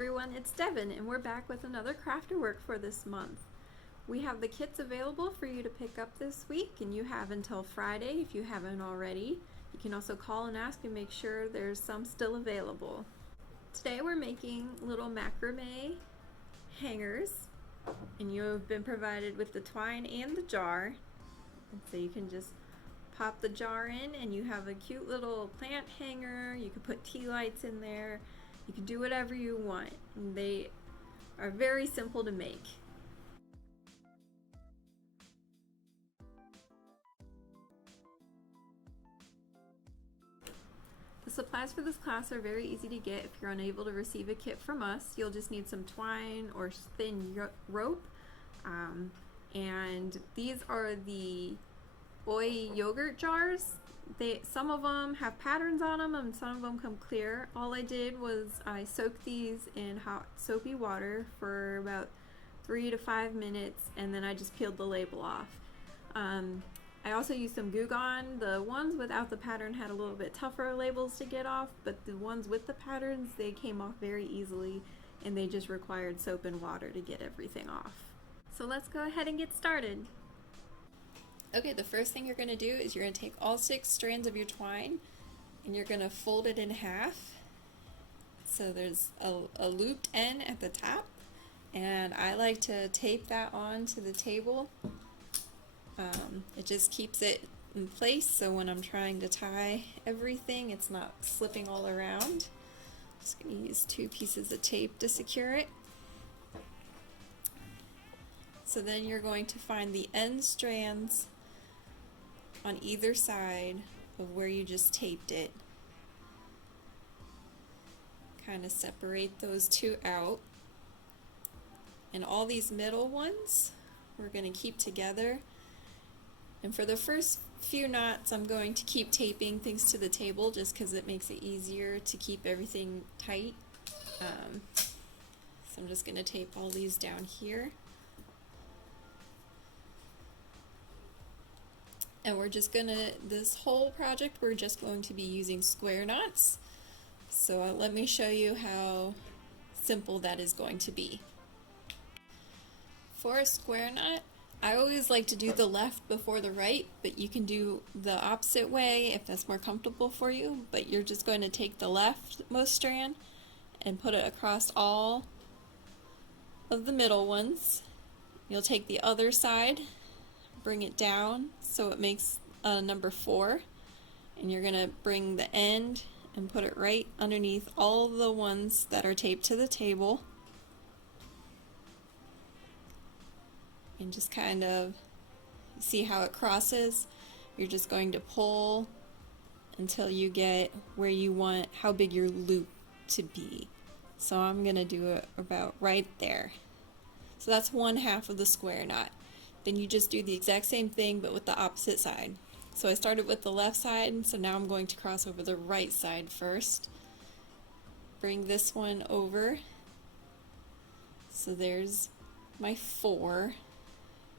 everyone, it's Devin and we're back with another CrafterWork for this month. We have the kits available for you to pick up this week, and you have until Friday if you haven't already. You can also call and ask and make sure there's some still available. Today we're making little macrame hangers, and you have been provided with the twine and the jar. And so you can just pop the jar in and you have a cute little plant hanger. You can put tea lights in there. You can do whatever you want. And they are very simple to make. The supplies for this class are very easy to get. If you're unable to receive a kit from us, you'll just need some twine or thin rope. And these are the Oi yogurt jars. Some of them have patterns on them and some of them come clear. All I did was I soaked these in hot soapy water for about 3 to 5 minutes, and then I just peeled the label off. I also used some Goo Gone. The ones without the pattern had a little bit tougher labels to get off, but the ones with the patterns, they came off very easily, and they just required soap and water to get everything off. So let's go ahead and get started. Okay, the first thing you're going to do is you're going to take all 6 strands of your twine and you're going to fold it in half. So there's a looped end at the top, and I like to tape that onto the table. It just keeps it in place, so when I'm trying to tie everything, it's not slipping all around. Just going to use 2 pieces of tape to secure it. So then you're going to find the end strands on either side of where you just taped it. Kind of separate those 2 out. And all these middle ones we're going to keep together. And for the first few knots, I'm going to keep taping things to the table just because it makes it easier to keep everything tight. So I'm just going to tape all these down here. And we're just gonna, this whole project, we're just going to be using square knots. So let me show you how simple that is going to be. For a square knot, I always like to do the left before the right, but you can do the opposite way if that's more comfortable for you. But you're just going to take the leftmost strand and put it across all of the middle ones. You'll take the other side, bring it down so it makes number 4, and you're going to bring the end and put it right underneath all the ones that are taped to the table. And just kind of see how it crosses. You're just going to pull until you get where you want, how big your loop to be. So I'm going to do it about right there. So that's 1/2 of the square knot. Then you just do the exact same thing but with the opposite side. So I started with the left side, so now I'm going to cross over the right side first. Bring this one over. So there's my 4,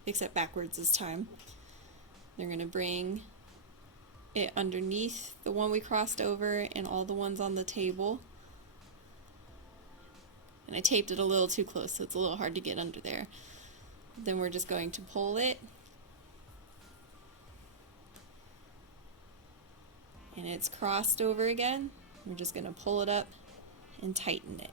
except backwards this time. They're going to bring it underneath the one we crossed over and all the ones on the table. And I taped it a little too close, so it's a little hard to get under there. Then we're just going to pull it, and it's crossed over again. We're just going to pull it up and tighten it.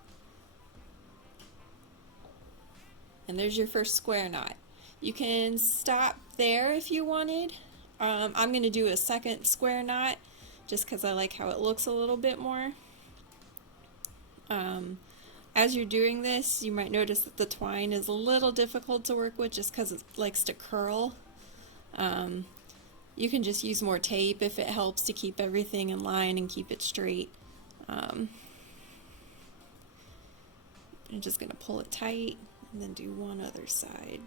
And there's your first square knot. You can stop there if you wanted. I'm going to do a second square knot just because I like how it looks a little bit more. As you're doing this, you might notice that the twine is a little difficult to work with just because it likes to curl. You can just use more tape if it helps to keep everything in line and keep it straight. I'm just going to pull it tight and then do one other side.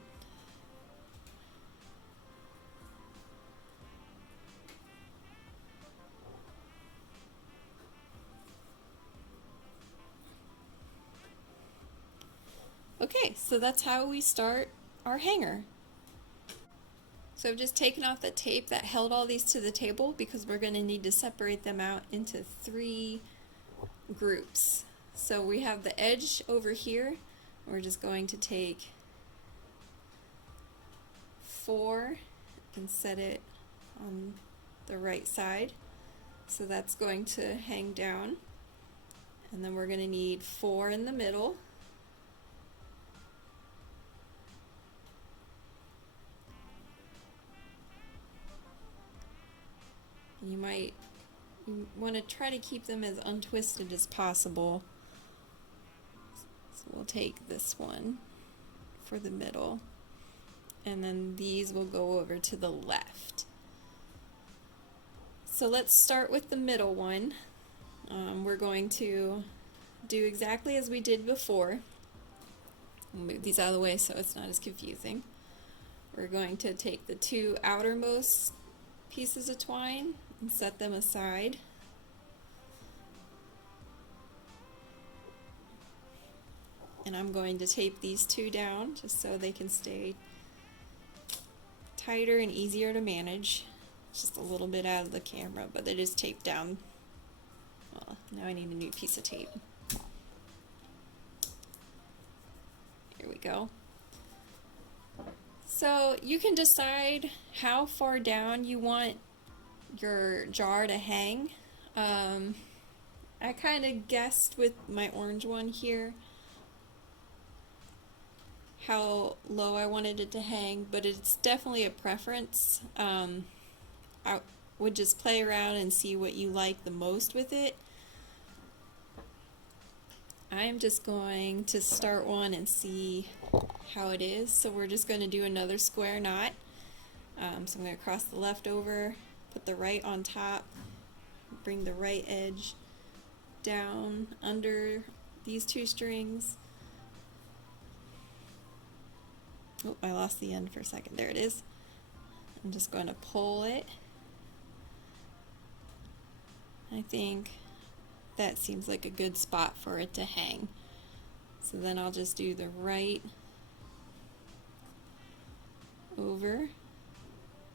Okay, so that's how we start our hanger. So I've just taken off the tape that held all these to the table because we're going to need to separate them out into 3 groups. So we have the edge over here. We're just going to take 4 and set it on the right side. So that's going to hang down. And then we're going to need 4 in the middle. You want to try to keep them as untwisted as possible. So we'll take this one for the middle, and then these will go over to the left. So let's start with the middle one. We're going to do exactly as we did before. I'll move these out of the way so it's not as confusing. We're going to take the 2 outermost pieces of twine and set them aside. And I'm going to tape these 2 down just so they can stay tighter and easier to manage. Just a little bit out of the camera, but it is taped down. Well, now I need a new piece of tape. Here we go. So you can decide how far down you want your jar to hang. I kind of guessed with my orange one here how low I wanted it to hang, but it's definitely a preference. I would just play around and see what you like the most with it. I'm just going to start one and see how it is. So we're just going to do another square knot. So I'm going to cross the left over, put the right on top, bring the right edge down under these 2 strings. Oh, I lost the end for a second. There it is. I'm just going to pull it. I think that seems like a good spot for it to hang. So then I'll just do the right over.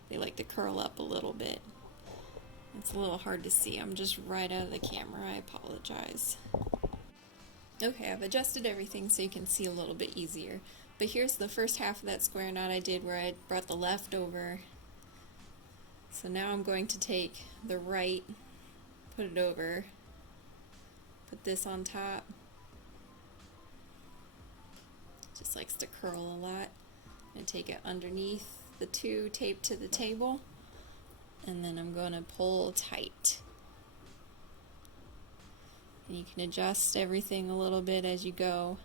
They like to curl up a little bit. It's a little hard to see. I'm just right out of the camera. I apologize. Okay, I've adjusted everything so you can see a little bit easier. But here's the first half of that square knot I did where I brought the left over. So now I'm going to take the right, put it over, put this on top. Just likes to curl a lot. And take it underneath the 2 taped to the table, and then I'm going to pull tight. And you can adjust everything a little bit as you go.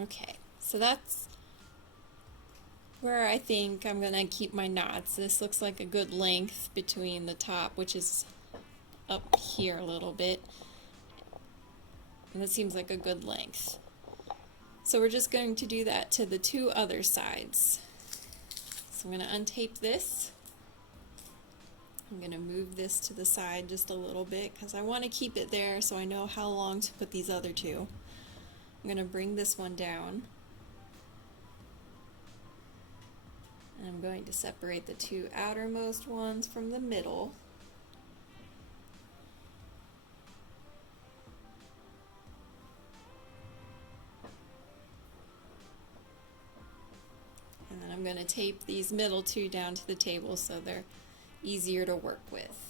Okay, so that's where I think I'm going to keep my knots. This looks like a good length between the top, which is up here a little bit, and it seems like a good length. So we're just going to do that to the 2 other sides. So I'm going to untape this. I'm going to move this to the side just a little bit because I want to keep it there so I know how long to put these other 2. I'm going to bring this one down. And I'm going to separate the 2 outermost ones from the middle. And then I'm going to tape these middle 2 down to the table so they're easier to work with.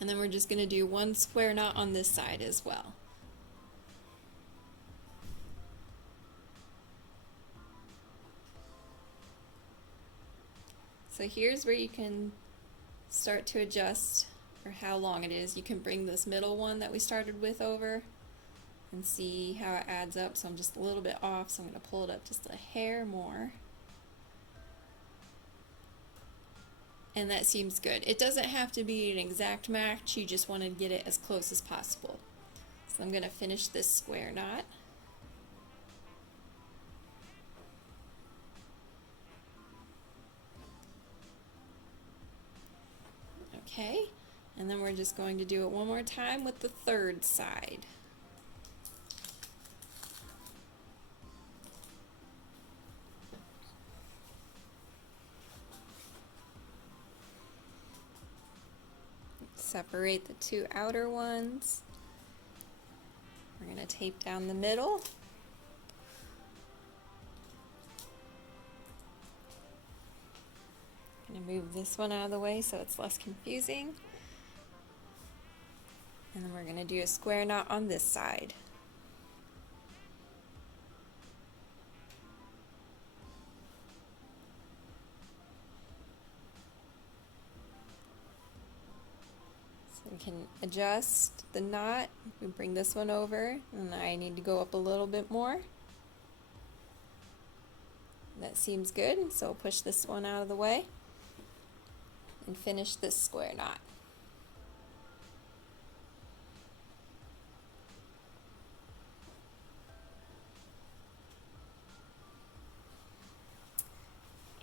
And then we're just going to do 1 square knot on this side as well. So here's where you can start to adjust or how long it is. You can bring this middle one that we started with over and see how it adds up. So I'm just a little bit off, so I'm going to pull it up just a hair more. And that seems good. It doesn't have to be an exact match, you just want to get it as close as possible. So I'm going to finish this square knot. Okay, and then we're just going to do it one more time with the 3rd side. separate the two outer ones. We're going to tape down the middle. I'm going to move this one out of the way so it's less confusing. And then we're going to do a square knot on this side. We can adjust the knot. We bring this one over, and I need to go up a little bit more. That seems good, so I'll push this one out of the way and finish this square knot.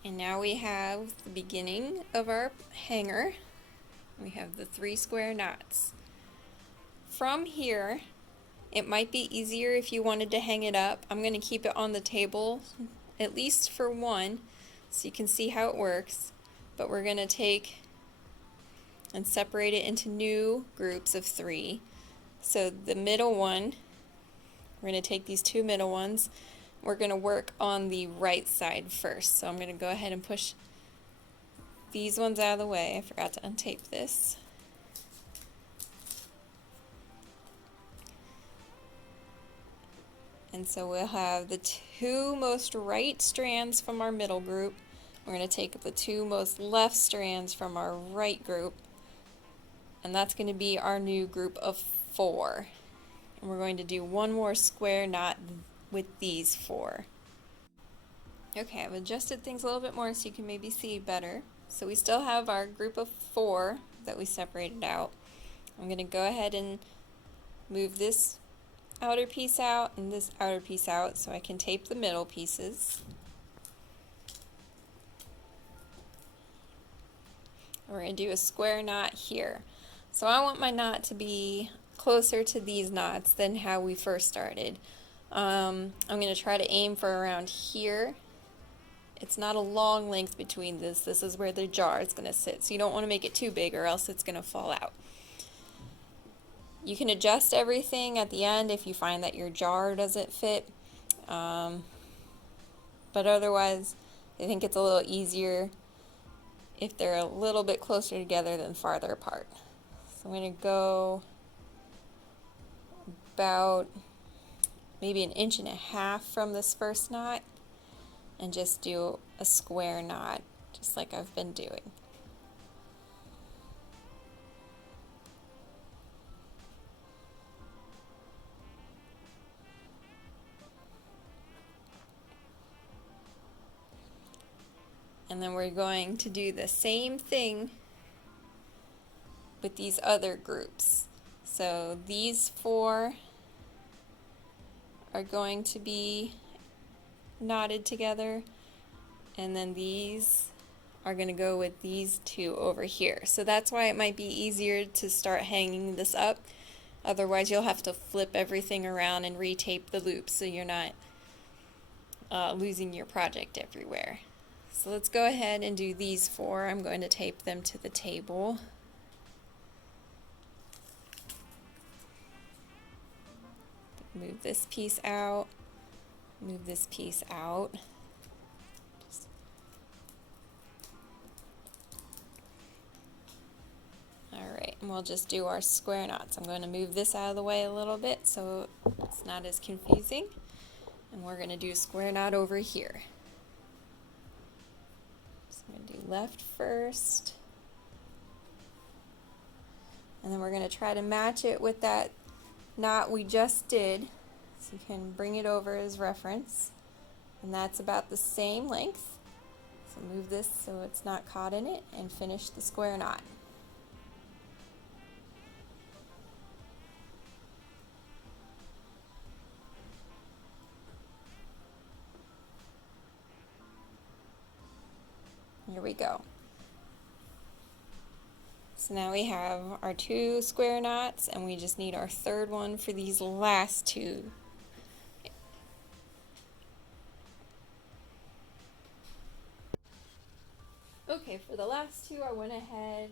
And now we have the beginning of our hanger. We have the 3 square knots. From here, it might be easier if you wanted to hang it up. I'm going to keep it on the table, at least for one, so you can see how it works. But we're going to take and separate it into new groups of 3. So the middle one, we're going to take these 2 middle ones. We're going to work on the right side first. So I'm going to go ahead and push these ones out of the way. I forgot to untape this. And so we'll have the 2 most right strands from our middle group. We're going to take the 2 most left strands from our right group. And that's going to be our new group of 4. And we're going to do one more square knot with these 4. Okay, I've adjusted things a little bit more so you can maybe see better. So we still have our group of 4 that we separated out. I'm going to go ahead and move this outer piece out and this outer piece out so I can tape the middle pieces. We're going to do a square knot here. So I want my knot to be closer to these knots than how we first started. I'm going to try to aim for around here. It's not a long length between this. This is where the jar is going to sit. So you don't want to make it too big or else it's going to fall out. You can adjust everything at the end if you find that your jar doesn't fit. But otherwise, I think it's a little easier if they're a little bit closer together than farther apart. So I'm going to go about maybe 1.5 inches from this first knot and just do a square knot, just like I've been doing. And then we're going to do the same thing with these other groups. So these 4 are going to be knotted together, and then these are going to go with these 2 over here. So that's why it might be easier to start hanging this up. Otherwise you'll have to flip everything around and retape the loops so you're not losing your project everywhere. So let's go ahead and do these 4. I'm going to tape them to the table. Move this piece out. Move this piece out. Alright, and we'll just do our square knots. I'm going to move this out of the way a little bit so it's not as confusing. And we're going to do a square knot over here. So I'm going to do left first. And then we're going to try to match it with that knot we just did. So you can bring it over as reference. And that's about the same length. So move this so it's not caught in it and finish the square knot. Here we go. So now we have our 2 square knots, and we just need our 3rd one for these last 2. Okay, for the last 2 I went ahead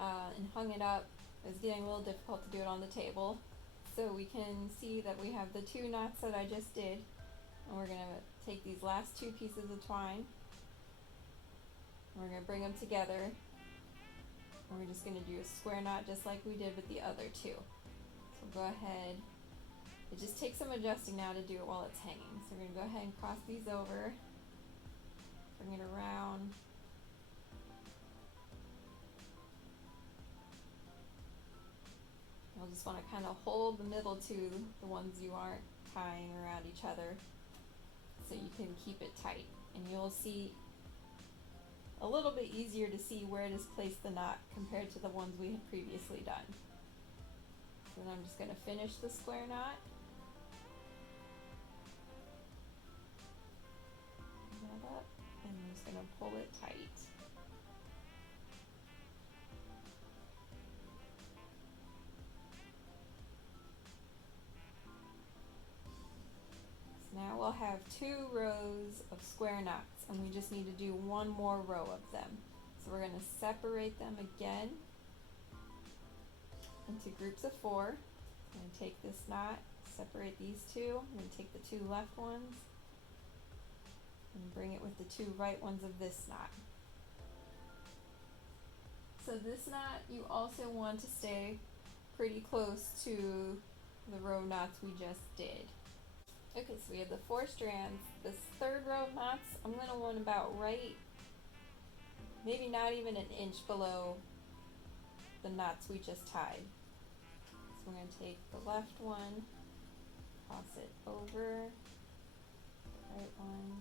and hung it up. It was getting a little difficult to do it on the table. So we can see that we have the 2 knots that I just did, and we're gonna take these last 2 pieces of twine, and we're gonna bring them together, and we're just gonna do a square knot just like we did with the other 2. So go ahead. It just takes some adjusting now to do it while it's hanging. So we're gonna go ahead and cross these over, bring it around. You'll just want to kind of hold the middle 2, the ones you aren't tying around each other, so you can keep it tight. And you'll see a little bit easier to see where to place the knot compared to the ones we had previously done. So then I'm just going to finish the square knot. That up, and I'm just going to pull it tight. Now we'll have 2 rows of square knots, and we just need to do 1 more row of them. So we're going to separate them again into groups of 4. I'm going to take this knot, separate these 2. I'm going to take the 2 left ones and bring it with the 2 right ones of this knot. So this knot you also want to stay pretty close to the row knots we just did. Okay, so we have the 4 strands. This 3rd row of knots, I'm going to want about right, maybe not even an inch below the knots we just tied. So we're going to take the left one, cross it over, right one,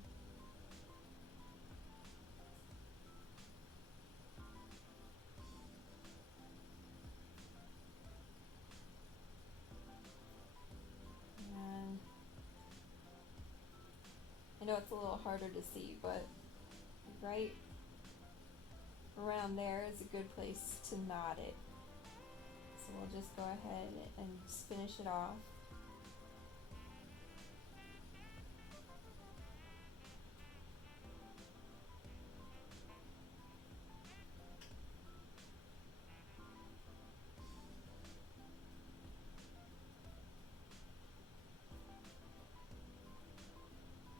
and I know it's a little harder to see, but right around there is a good place to knot it. So we'll just go ahead and just finish it off.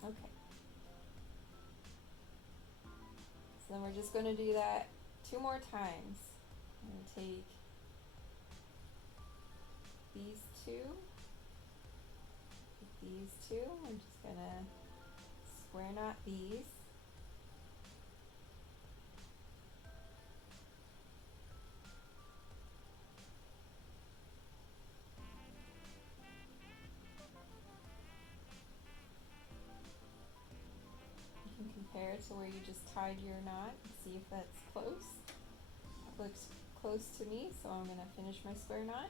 Okay. So then we're just going to do that 2 more times. I'm going to take these 2, these 2, I'm just going to square knot these. You can compare it to where you just tied your knot and see if that's close. It looks close to me, so I'm going to finish my square knot.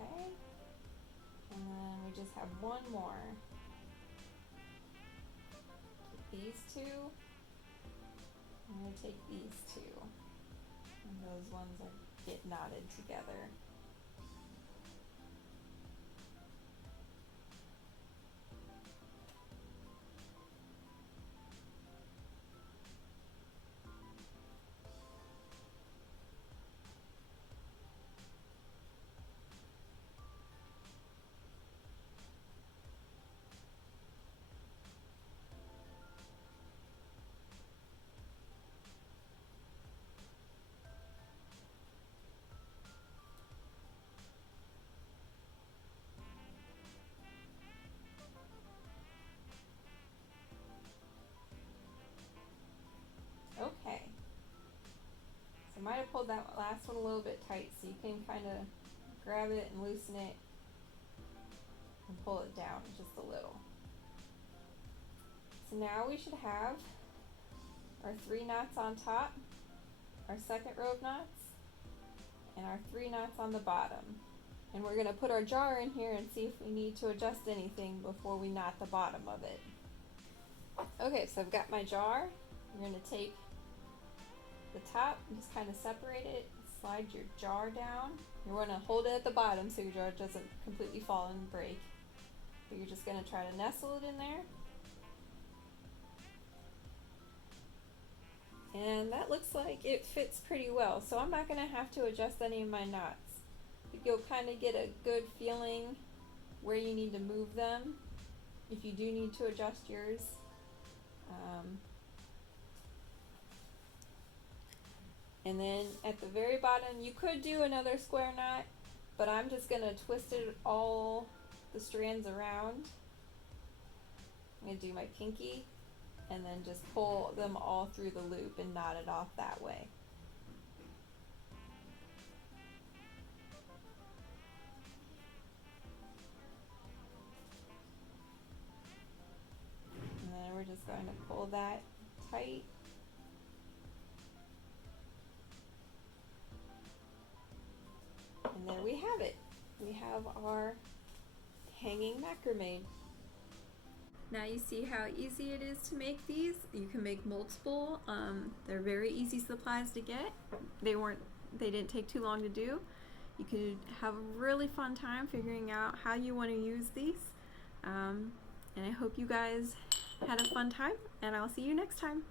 Okay, and then we just have 1 more. Take these 2, I'm going to take these 2, and those ones get knotted together. Okay, so I might have pulled that last one a little bit tight, so you can kind of grab it and loosen it and pull it down just a little. So now we should have our 3 knots on top, our 2nd row of knots, and our 3 knots on the bottom. And we're gonna put our jar in here and see if we need to adjust anything before we knot the bottom of it. Okay, so I've got my jar. You're gonna take the top and just kind of separate it, slide your jar down. You want to hold it at the bottom so your jar doesn't completely fall and break. But you're just going to try to nestle it in there. And that looks like it fits pretty well, so I'm not going to have to adjust any of my knots. But you'll kind of get a good feeling where you need to move them if you do need to adjust yours. And then at the very bottom, you could do another square knot, but I'm just going to twist it all the strands around. I'm going to do my pinky and then just pull them all through the loop and knot it off that way. And then we're just going to pull that tight. And there we have it. We have our hanging macrame. Now you see how easy it is to make these. You can make multiple. They're very easy supplies to get. They didn't take too long to do. You could have a really fun time figuring out how you want to use these. And I hope you guys had a fun time, and I'll see you next time.